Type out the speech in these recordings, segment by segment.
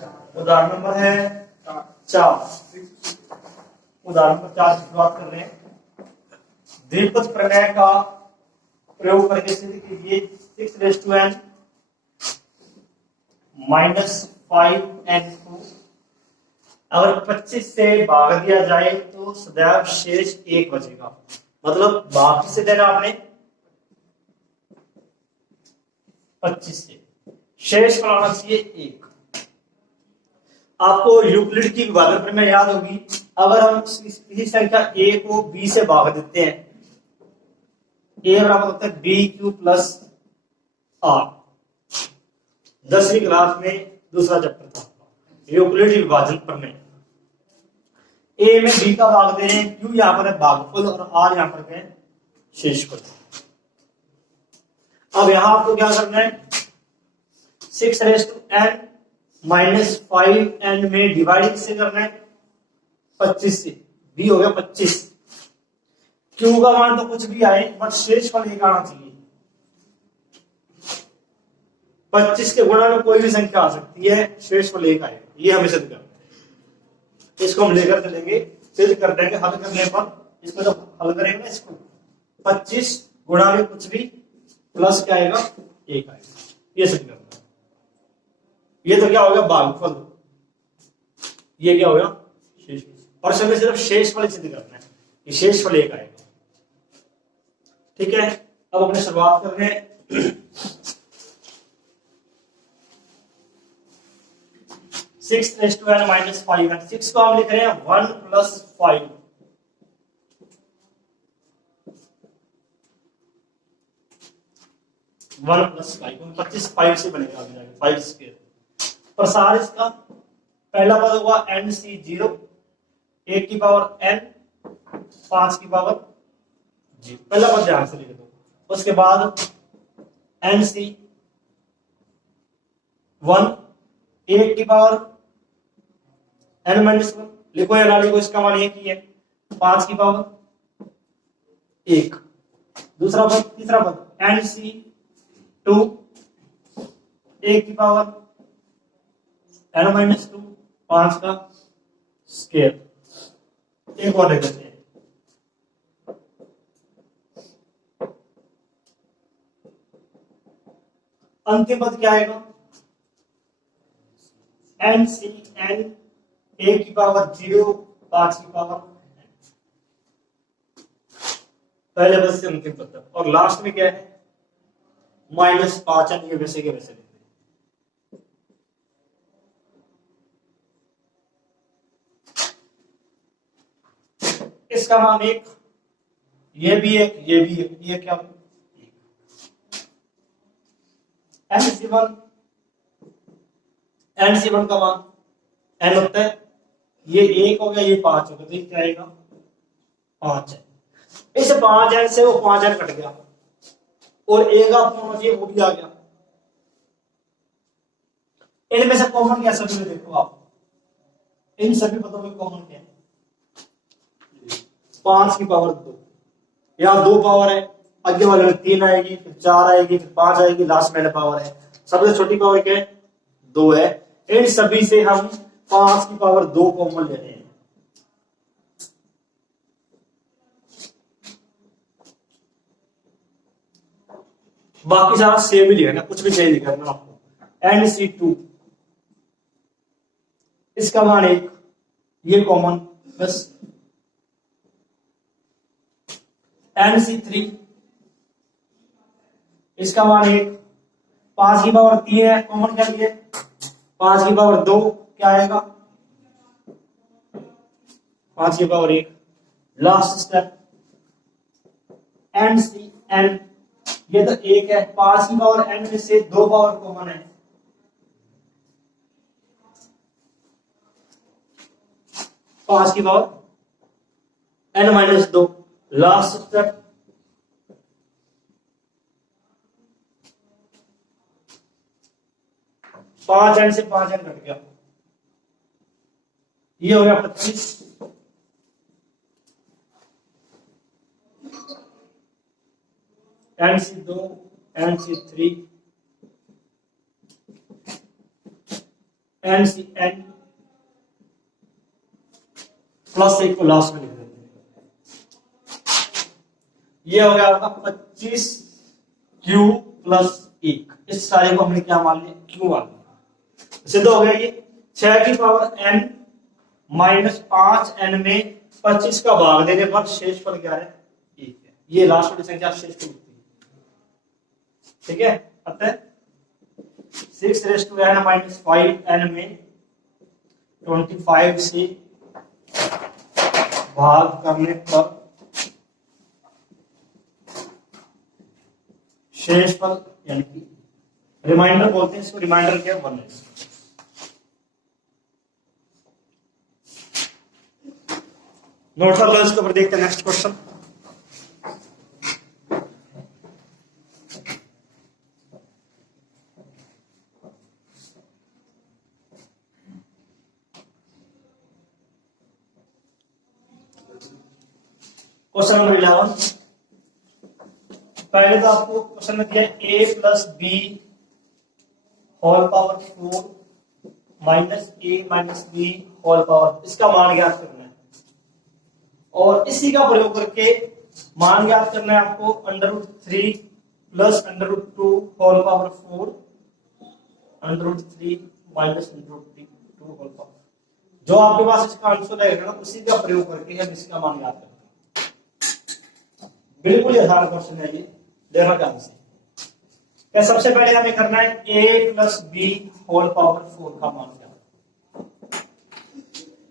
उदाहरण नंबर है 4। उदाहरण नंबर 4 की शुरुआत कर रहे हैं। द्विपद प्रमेय का प्रयोग करके सिद्ध कीजिए 6n -5n को अगर 25 से भाग दिया जाए तो सदैव शेष 1 बचेगा। मतलब भाग किससे देना आपने 25 से, शेष का आना चाहिए 1। आपको यूक्लिड की विभाजन प्रमेय याद होगी। अगर हम किसी संख्या a को b से भाग देते हैं, a बराबर होता है bq प्लस r। 10वीं क्लास में दूसरा चैप्टर था यूक्लिड की विभाजन प्रमेय। a में b का भाग दे रहे हैं, q यहां पर है भागफल और r यहां पर है शेषफल। अब यहां आपको क्या करना है 6n -5n में डिवाइड किससे करना है 25 से। b हो गया 25। q का मान तो कुछ भी आए बट शेषफल 1 आना चाहिए। 25 के गुणा में कोई भी संख्या आ सकती है, शेषफल 1 आएगा। ये हमें सिद्ध करना है। इसको हम लेकर चलेंगे, सिद्ध कर देंगे। हल करने पर इसको जब हल करेंगे ना, इसको 25 गुणा में कुछ भी प्लस क्या आएगा 1 आएगा। ये सिद्ध करना है। ये तो क्या हो गया भागफल, ये क्या हो गया शेषफल। और हमें सिर्फ शेषफल सिद्ध करना है कि शेषफल 1 आएगा। ठीक है, अब अपने शुरुआत कर रहे हैं। 6n -5n, 6 को हम लिख रहे हैं 1 + 5। 1 + 5 25 5 से बनेगा, 5 स्क्वायर। प्रसार इसका पहला पद होगा nc0 1 की पावर n 5 की पावर 0। पहला पद ध्यान से लिख दो। उसके बाद nc1 1 की पावर n -1 लिखो या ना लिखो, इसका मान 1 ही है। 5 की पावर 1। दूसरा पद, तीसरा पद nc2 1 की पावर n -2 5 का स्क्वायर। एक और लिख देते हैं अंतिम पद क्या आएगा ncn 1 की पावर 0 5 की पावर पहले पद से अंतिम पद तक। और लास्ट में क्या है -5n, ये वैसे के वैसे। इसका मान 1, ये भी 1, ये भी 1, ये क्या nc1 का मान n होता है, ये 1 हो गया, ये 5 हो गया, तो ये क्या आएगा 5 है। इस 5n से वो 5n कट गया और 1 आपको होना चाहिए, वो भी आ गया। इनमें से कॉमन क्या सभी में देखो आप, इन सभी पदों में कॉमन क्या है 5 की पावर 2। यहां 2 पावर है, आगे वाले में 3 आएगी, फिर 4 आएगी, फिर 5 आएगी, लास्ट में पावर है। सबसे छोटी पावर क्या है 2 है। इन सभी से हम 5 की पावर 2 कॉमन ले रहे हैं। बाकी सारा सेम ही लिखना, कुछ भी चेंज नहीं करना आपको। nc2 इसका मान 1, ये कॉमन, बस। nc3 इसका मान 1, 5 की पावर 3 है, कॉमन कर लिए, 5 की पावर 2 क्या आएगा 5 की पावर 1। लास्ट स्टेप ncn, ये तो 1 है, 5 की पावर n में से 2 पावर कॉमन है, 5 की पावर n - 2। लास्ट स्टेप पांच एन से 5n कट गया, ये हो गया 25। nc2 nc3 N C N plus 1 को लास्ट में लिख देते हैं। ये हो गया आपका 25 क्यू प्लस 1। इस सारे को हमने क्या मान लिया, क्यू मान लिया। सिद्ध हो गया ये 6 की पावर n माइनस 5 n में 25 का भाग देने पर शेषफल क्या है, 1 है। ये लास्ट वाली संख्या शेषफल होती है, ठीक है। अतः 6 rays to n minus 5n में 25 से भाग करने पर शेषफल यानी कि रिमाइंडर बोलते हैं इसको, रिमाइंडर क्या 1 है। नोट कर लो इसके ऊपर, देखते हैं नेक्स्ट क्वेश्चन। Question number 11। पहले तो आपको क्वेश्चन में दिया a plus b whole power 4 minus a minus b whole power, इसका मान ज्ञात करना है। और इसी का प्रयोग करके मान ज्ञात करना है आपको √3 plus √2 whole power 4 √3 minus √2 whole power. जो आपके पास इसका आंसर रहेगा ना, उसी का प्रयोग करके हम इसका मान ज्ञात करते हैं। बिल्कुल आसान क्वेश्चन है ये, देखना ध्यान से। क्या सबसे पहले हमें करना है a plus b whole power 4 का मान ज्ञात।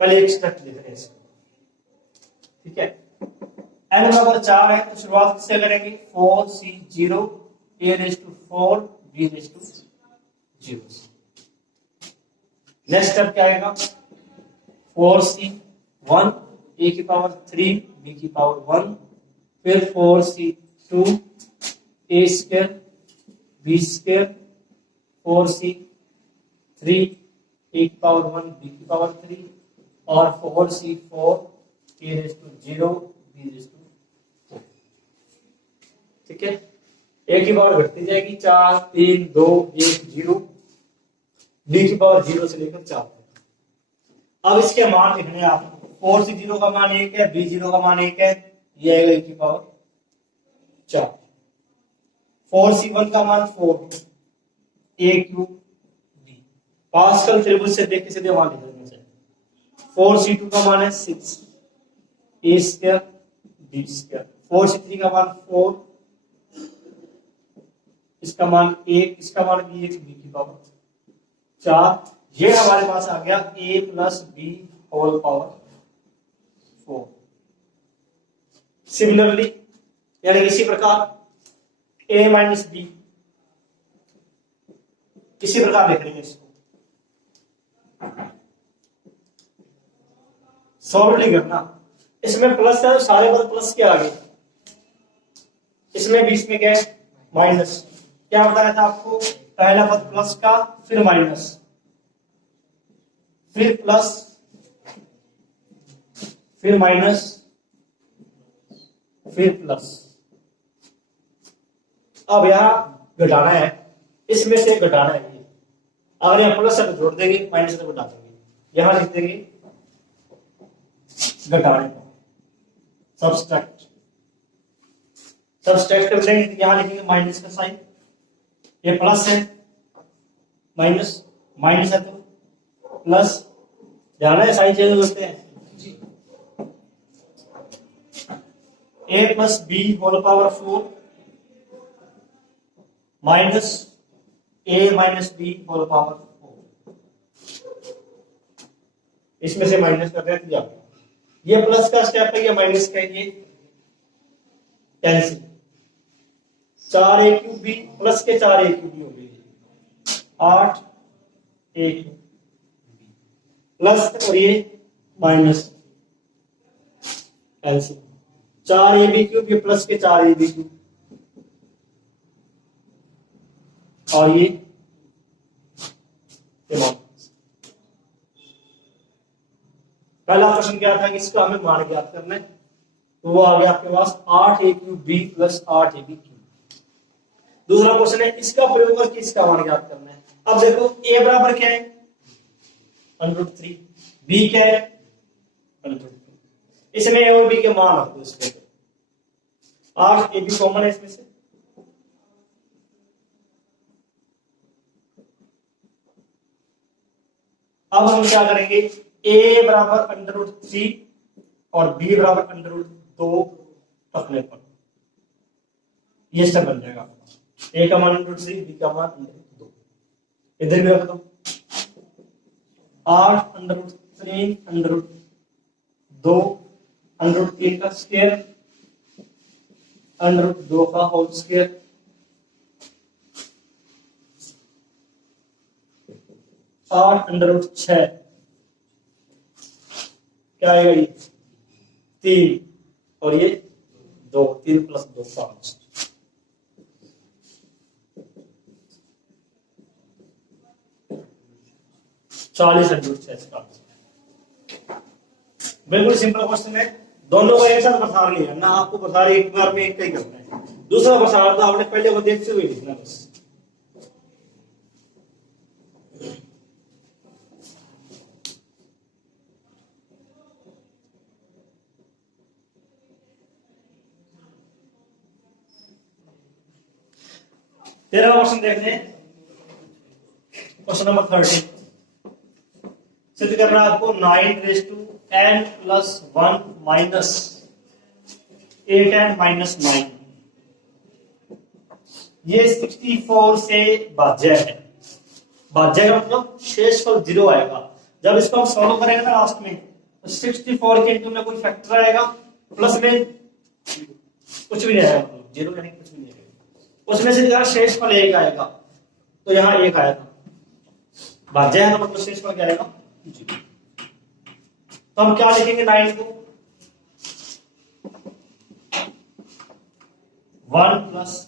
पहले एक स्टेप लिख रहे हैं इसको, ठीक है। n बराबर 4 है तो शुरुआत से करेंगे 4c0 a raise to 4 b raise to 0। Next step क्या आएगा, 4c1 a की पावर 3 b की पावर 1, फिर 4c2 a square b square 4c3 a की पावर 1 b की पावर 3 और 4c4 a raise to 0 b raise to 4। ठीक है, a की पावर घटती जाएगी 4 3 2 1 0, b की पावर 0 से लेकर 4 तक। अब इसके मान लिखने हैं आपको। 4c0 का मान 1 है, b0 का मान 1 है, ये आएगा a की पावर 4। 4c1 का मान 4 a क्यूब b। पास्कल त्रिभुज से देख के सीधे मान लिख देना चाहिए। 4c2 का मान है 6 a square b square. 4c3 का मान 4, इसका मान 1, इसका मान भी 1 b की पावर 4। ये हमारे पास आ गया a plus b whole power 4। Similarly यानी इसी प्रकार a माइनस बी, इसी प्रकार लिख लेंगे इसको। सॉल्व नहीं करना, इसमें प्लस है तो सारे पद प्लस के आगे, इसमें बीच में क्या है माइनस। क्या बताया था आपको, पहला पद प्लस का, फिर माइनस, फिर प्लस, फिर माइनस, फिर प्लस। अब यहां घटाना है, इसमें से घटाना है। ये अगर यहां प्लस है तो जोड़ देंगे, माइनस है तो घटा देंगे। यहां लिख देंगे घटाने को सब्सट्रैक्ट, सब्सट्रैक्ट कर देंगे तो यहां लिखेंगे माइनस का साइन। ये प्लस है, माइनस, माइनस है तो प्लस। ध्यान है साइन चेंज होते हैं। a plus b whole power 4 minus a minus b whole power 4। इसमें से माइनस कर रहे हैं, ये प्लस का स्टेप है, ये माइनस का है, ये cancel. 4a cube b plus के 4a क्यूब बी हो गई 8 a क्यूब प्लस, और ये माइनस कैंसिल। 4ab क्यूब ये प्लस के 4ab क्यूब, और ये पहला क्वेश्चन क्या था कि इसका हमें मान ज्ञात करना है, तो वो आ गया आपके पास 8a cube b plus 8ab cube. दूसरा क्वेश्चन है इसका प्रयोग करके इसका मान ज्ञात करना है। अब देखो a बराबर क्या है, √3। बी क्या है √3। इसमें ए और बी के मान रख दो इसके। 8 ए बी कॉमन है इसमें से। अब हम क्या करेंगे, ए बराबर √3 और बी बराबर √2 रखने पर ये स्टेप बन जाएगा। ए का मान √3, बी का मान √2। इधर भी रख दो 8 √3 √2 √3 का स्क्वायर √2 का होल स्क्वायर। आठ √6 क्या आएगा ये 3 और ये 2, 3 + 2 5। बिल्कुल सिंपल क्वेश्चन है। दोनों को एक साथ प्रसार लिया ना, आपको प्रसार एक बार में एक ही करना है। दूसरा प्रसार तो आपने पहले को देखते हुए लिखना बस। तेरा क्वेश्चन देखते हैं, क्वेश्चन नंबर 13। सिद्ध करना है आपको 9n + 1 - 8n - 9 ये 64 से भाज्य है। भाज्य का मतलब शेषफल 0 आएगा। जब इसको हम सॉल्व करेंगे ना लास्ट में, तो 64 के इंटू में कोई फैक्टर आएगा, प्लस में कुछ भी नहीं आएगा, मतलब 0 यानी कुछ भी नहीं आएगा। उसमें से जरा शेषफल 1 आएगा, तो यहाँ 1 आया था। भाज्य है तो मतलब शेषफल क्या आएगा। तो हम क्या लिखेंगे 9 को 1 + 8।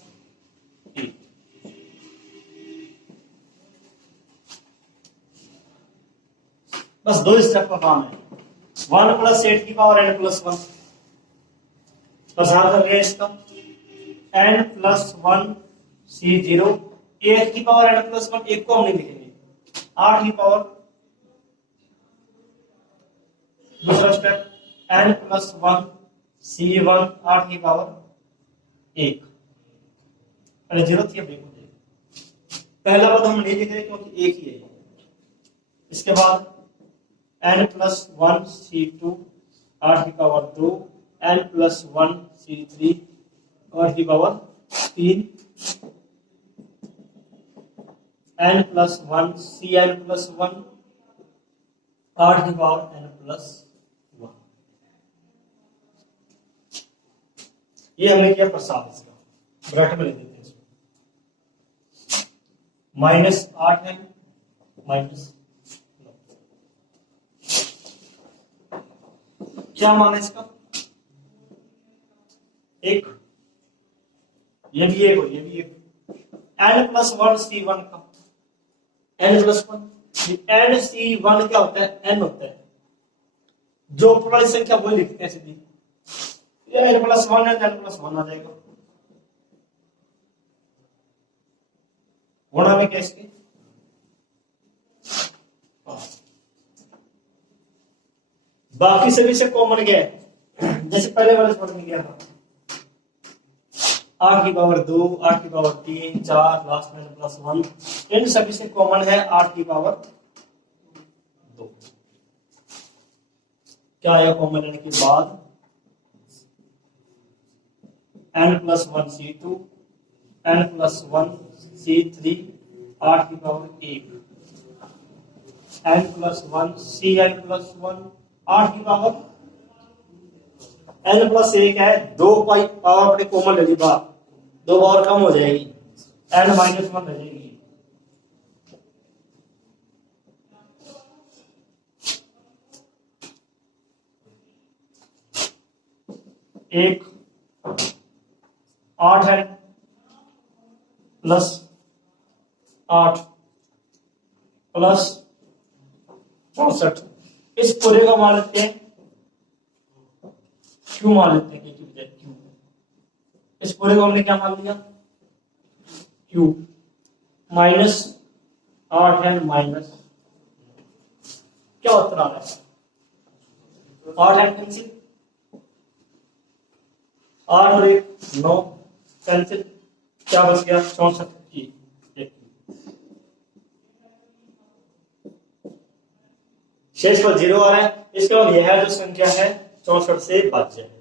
बस 2 स्टेप का काम है। 1 + 8 की पावर n + 1 प्रसार कर लिया इसका। n + 1 C0 8 की पावर n + 1 1 को हम नहीं लिखेंगे, 8 की पावर। दूसरा स्टेप n + 1 C1 8 की पावर 1। पहले 0 थी, अब 1 हो जाएगी। पहला पद हम नहीं लिख रहे क्योंकि 1 ही है। इसके बाद n + 1 C2 8 की पावर 2, n + 1 C3 8 की पावर 3, n + 1 Cn + 1 8 की पावर n + 1। ये हमने किया प्रसाद। इसका ब्रैकेट में लिख देते हैं इसको। -8 है -9 क्या मान है इसका 1। ये भी 1 और ये भी 1। n + 1 C1 का n + 1 n C1 क्या होता है n होता है। जो पूर्ण संख्या वही लिखते हैं सीधी। ये n + 1 है तो n + 1 आ जाएगा। गुणा में क्या इसके बाकी सभी से कॉमन क्या है, जैसे पहले वाले समझ में गया था। 8 की पावर 2 8 की पावर 3 4 लास्ट में + 1। इन सभी से कॉमन है 8 की पावर 2। क्या आया कॉमन लेने के बाद n + 1 C2 n + 1 C3 8 की पावर 1 n + 1 Cn + 1 8 की पावर n + 1 है। 2 पावर अपने कॉमन ले ली बात, 2 पावर कम हो जाएगी, n - 1 रह जाएगी। एक 8 है + 8 + 64। इस पूरे का मान लेते हैं क्यों मान लेते हैं क्यों। इस पूरे को हमने क्या मान लिया क्यू। -8 है क्या उत्तर आ रहा है? 8 एंड कैंसिल, 8 और 1 9 कैंसिल, क्या बच गया? 64 की एक। शेष पर 0 आ रहा है, इसका मतलब यह जो संख्या है 64 से भाज्य है।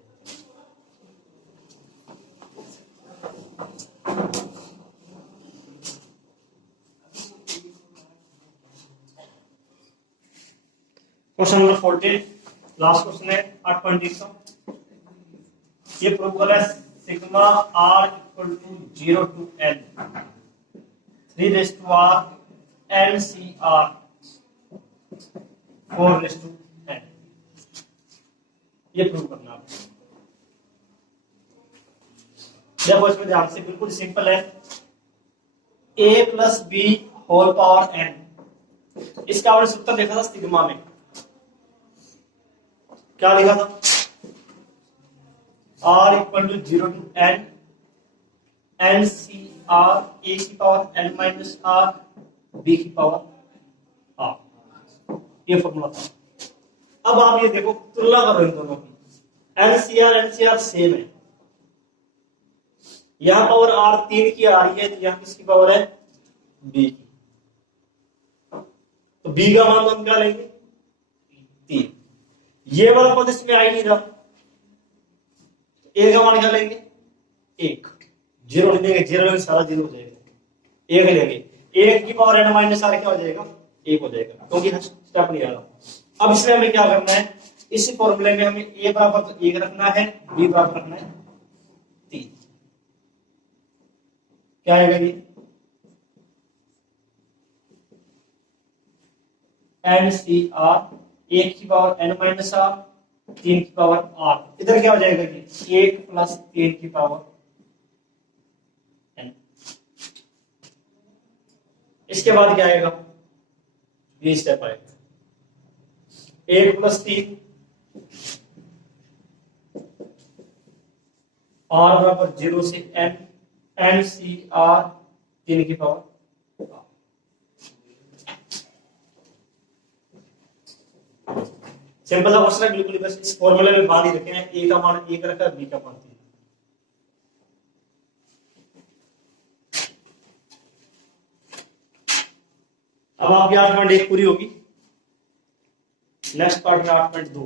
क्वेश्चन नंबर 14 लास्ट क्वेश्चन है 8.1 का। ये प्रूव कर रहा है sigma r equal to 0 to n 3 raise to r n c r 4 raise to n। ये प्रूव करना है। देखो इसमें ध्यान से, बिल्कुल सिंपल है। a plus b whole power n, इसका हमने सूत्र देखा था सिग्मा में, क्या लिखा था? r equal to 0 to n n c r a की power n minus r b की पावर r, ये फॉर्मूला था। अब आप ये देखो, तुलना करो इन दोनों की। n c r सेम है, यहां पावर r 3 की आ रही है, तो यहां किसकी पावर है? b की। तो b का मान हम क्या लेंगे? 3। ये वाला पद इसमें आ ही नहीं रहा, a का मान क्या लेंगे? 1। 0 नहीं लेंगे, 0 लेंगे सारा 0 हो जाएगा। 1 लेंगे, 1 की पावर n माइनस r क्या हो जाएगा? 1 हो जाएगा, क्योंकि स्टेप नहीं आ रहा। अब इसमें हमें क्या करना है? इस फॉर्मूले में हमें a बराबर तो 1 रखना है, b बराबर रखना है 3। क्या आएगा ये? n c r 1 की पावर n माइनस r 3 की पावर r, इधर क्या हो जाएगा ये? 1 प्लस 3 की पावर n। इसके बाद क्या आएगा? ये स्टेप आएगा 1 प्लस 3 r बराबर 0 से n n c r 3 की पावर। सिंपल सा क्वेश्चन है, बिल्कुल बस इस फॉर्मूले में बांध ही रखे हैं। a का मान 1 रखा, b का मान 3। अब आपकी 8.1 पूरी होगी। नेक्स्ट पार्ट में 8.2।